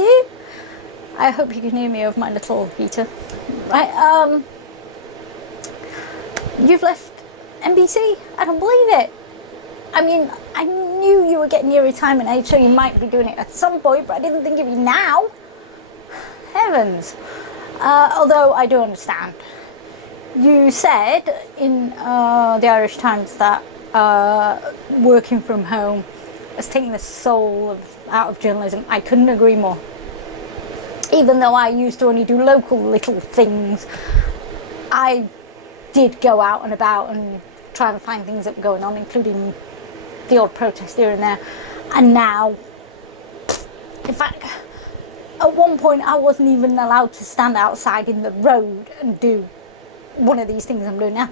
you? I hope you can hear me over my little heater. Right, you've left NBC? I don't believe it. I mean, I knew you were getting your retirement age, so you might be doing it at some point, but I didn't think it'd be now. Heavens. Although I do understand. You said in the Irish Times that working from home has taken the soul out of journalism. I couldn't agree more. Even though I used to only do local little things, I did go out and about and try and find things that were going on, including the odd protest here and there. And now, in fact, at one point I wasn't even allowed to stand outside in the road and do one of these things I'm doing now.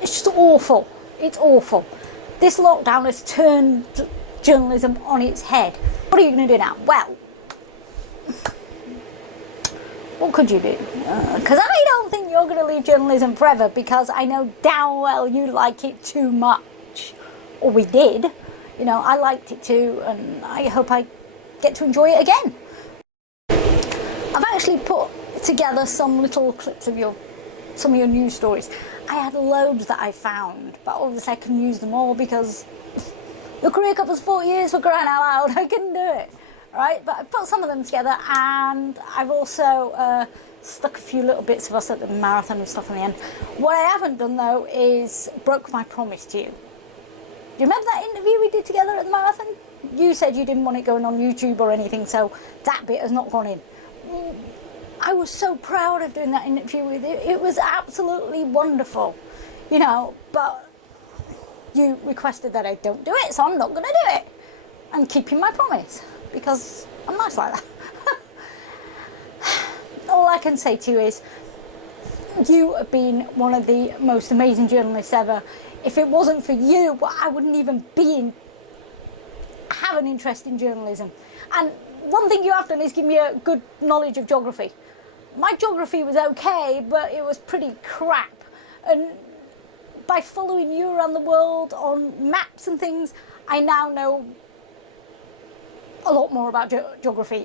It's just awful. It's awful. This lockdown has turned journalism on its head. What are you going to do now? Well, what could you do? Because I don't think you're going to leave journalism forever, because I know damn well you like it too much. Or we did. You know, I liked it too, and I hope I get to enjoy it again. I've actually put together some little clips of some of your news stories. I had loads that I found, but obviously I couldn't use them all because your career covers 4 years, for crying out loud. I couldn't do it. Right, but I put some of them together, and I've also stuck a few little bits of us at the marathon and stuff in the end. What I haven't done though is broke my promise to you. Do you remember that interview we did together at the marathon? You said you didn't want it going on YouTube or anything, so that bit has not gone in. I was so proud of doing that interview with you. It was absolutely wonderful, you know, but you requested that I don't do it, so I'm not going to do it. I'm keeping my promise, because I'm nice like that. All I can say to you is, you have been one of the most amazing journalists ever. If it wasn't for you, I wouldn't even have an interest in journalism. And one thing you have done is give me a good knowledge of geography. My geography was okay, but it was pretty crap. And by following you around the world on maps and things, I now know a lot more about geography.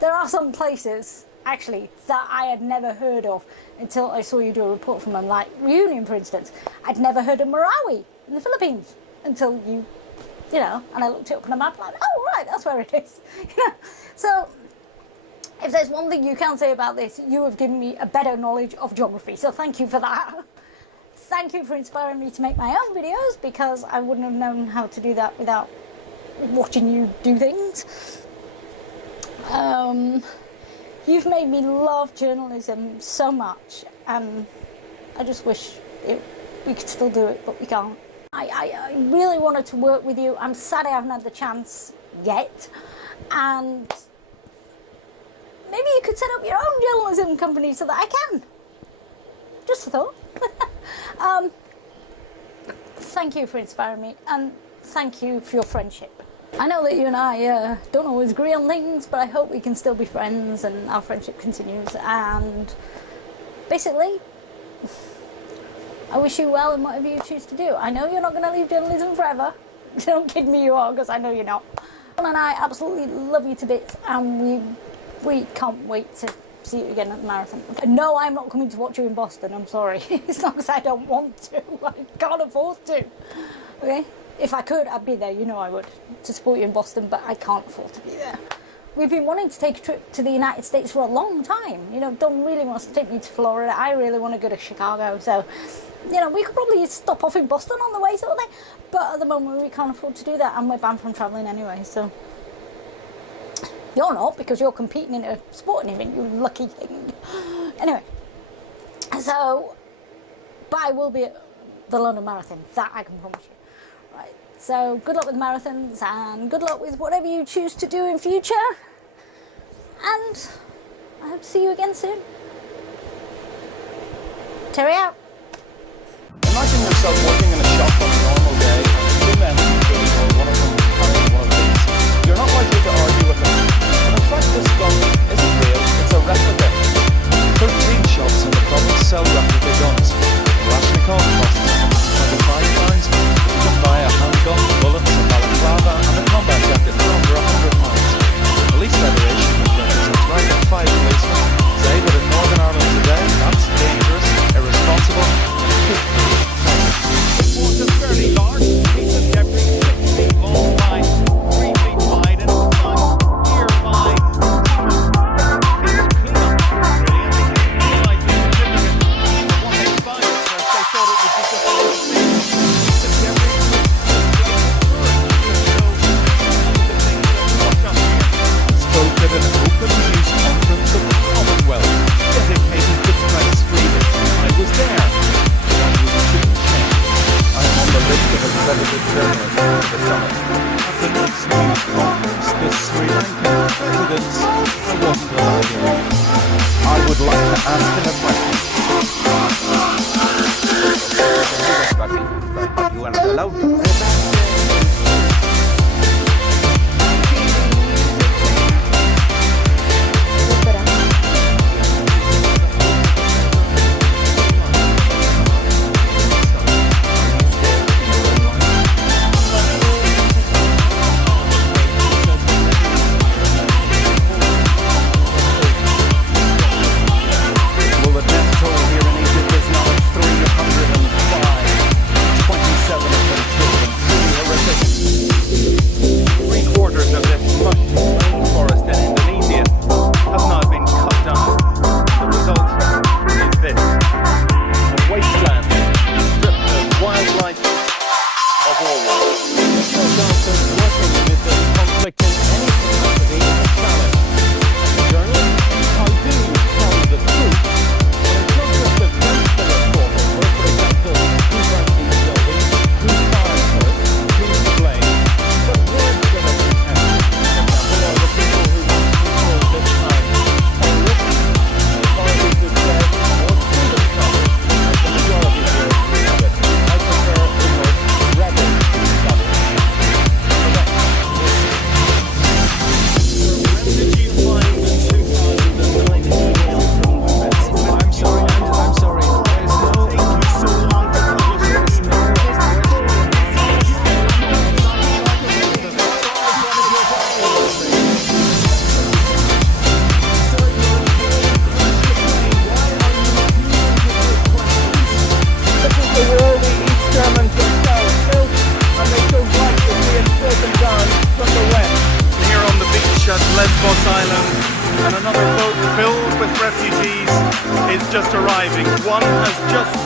There are some places, actually, that I had never heard of until I saw you do a report from them, like Reunion, for instance. I'd never heard of Marawi in the Philippines until you know, and I looked it up on a map, like, oh, right, that's where it is. You know? So, if there's one thing you can say about this, you have given me a better knowledge of geography, so thank you for that. Thank you for inspiring me to make my own videos, because I wouldn't have known how to do that without watching you do things. You've made me love journalism so much, and I just wish we could still do it, but we can't. I really wanted to work with you. I'm sad I haven't had the chance yet, and maybe you could set up your own journalism company so that I can. Just a thought. Thank you for inspiring me, and thank you for your friendship. I know that you and I don't always agree on things, but I hope we can still be friends and our friendship continues. And basically, I wish you well in whatever you choose to do. I know you're not going to leave journalism forever. Don't kid me, you are, because I know you're not. John and I absolutely love you to bits, and we can't wait to see you again at the marathon. No, I'm not coming to watch you in Boston, I'm sorry. It's not because I don't want to. I can't afford to. Okay? If I could, I'd be there, you know I would, to support you in Boston, but I can't afford to be there. We've been wanting to take a trip to the United States for a long time. You know, Don really wants to take me to Florida. I really want to go to Chicago, so, you know, we could probably stop off in Boston on the way, sort of thing. But at the moment, we can't afford to do that, and we're banned from travelling anyway, so. You're not, because you're competing in a sporting event, you lucky thing. Anyway, so, but I will be at the London Marathon, that I can promise you. Right, so good luck with marathons, and good luck with whatever you choose to do in future. And I hope to see you again soon. Terry out. Imagine yourself working in a shop on a normal day, and two men or one of them carrying one of these. You're not likely to argue with them. But in fact, this gun isn't real, it's a replica. 13 shops in the province sell replica guns. Kalashnikov costs £25. You can buy a handgun, bullets, a balaclava, and a combat jacket for under £100. the Sri Lankan president, I wasn't allowed in. I would like to ask him a question. But you are not allowed to. Lesbos Island, and another boat filled with refugees is just arriving. One has just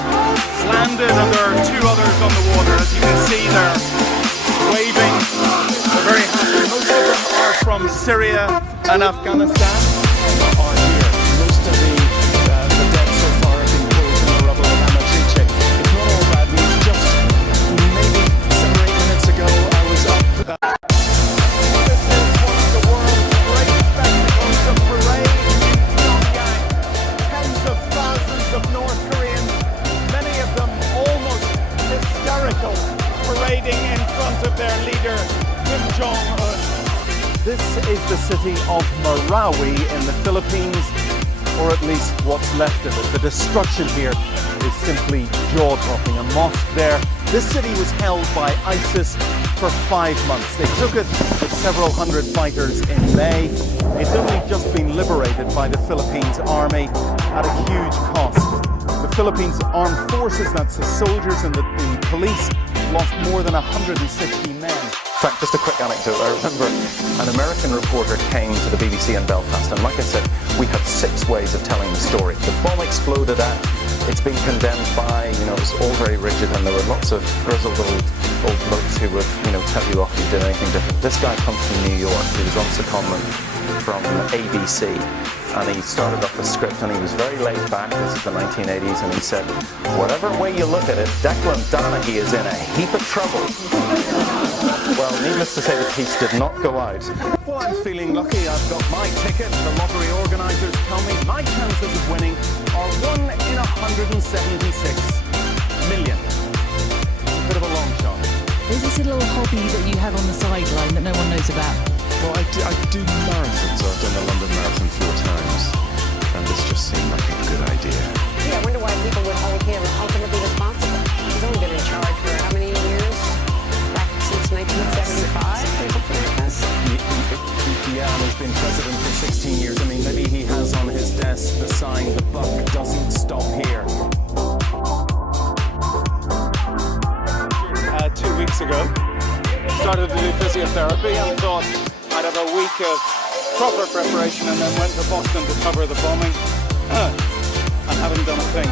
landed and there are two others on the water. As you can see, they're waving. They're very happy. Most of them are from Syria and Afghanistan. Are here. Most of the dead so far have been pulled from the rubble of Amatrice. It's not all bad news. Just maybe 7 or 8 minutes ago, I was up. Parading in front of their leader, Kim Jong-un. This is the city of Marawi in the Philippines, or at least what's left of it. The destruction here is simply jaw-dropping. A mosque there. This city was held by ISIS for 5 months. They took it with several hundred fighters in May. It's only just been liberated by the Philippines army at a huge cost. The Philippines Armed Forces, that's the soldiers and the police, lost more than 160 men. In fact, just a quick anecdote. I remember an American reporter came to the BBC in Belfast, and like I said, we had 6 ways of telling the story. The bomb exploded at, it's been condemned by, it was all very rigid, and there were lots of grizzled old blokes who would, tell you off if you did anything different. This guy comes from New York. He was on secondment from ABC, and he started off the script, and he was very laid back. This is the 1980s, and he said, whatever way you look at it, Declan Donaghy is in a heap of trouble. Well, needless to say, the piece did not go out. Well, I'm feeling lucky. I've got my ticket. The lottery organisers tell me my chances of winning are 1 in 176 million. It's a bit of a long shot. Is this a little hobby that you have on the sideline that no one knows about? Well, I do marathons. I've done the London Marathon 4 times, and this just seemed like a good idea. Yeah, I wonder why people would hold him ultimately responsible. He's only been in charge for how many years? Back since 1975 or something like that? Yeah, and he's been president for 16 years. I mean, maybe he has on his desk the sign, the buck doesn't stop here. 2 weeks ago, started to do physiotherapy and thought I'd have a week of proper preparation, and then went to Boston to cover the bombing and haven't done a thing.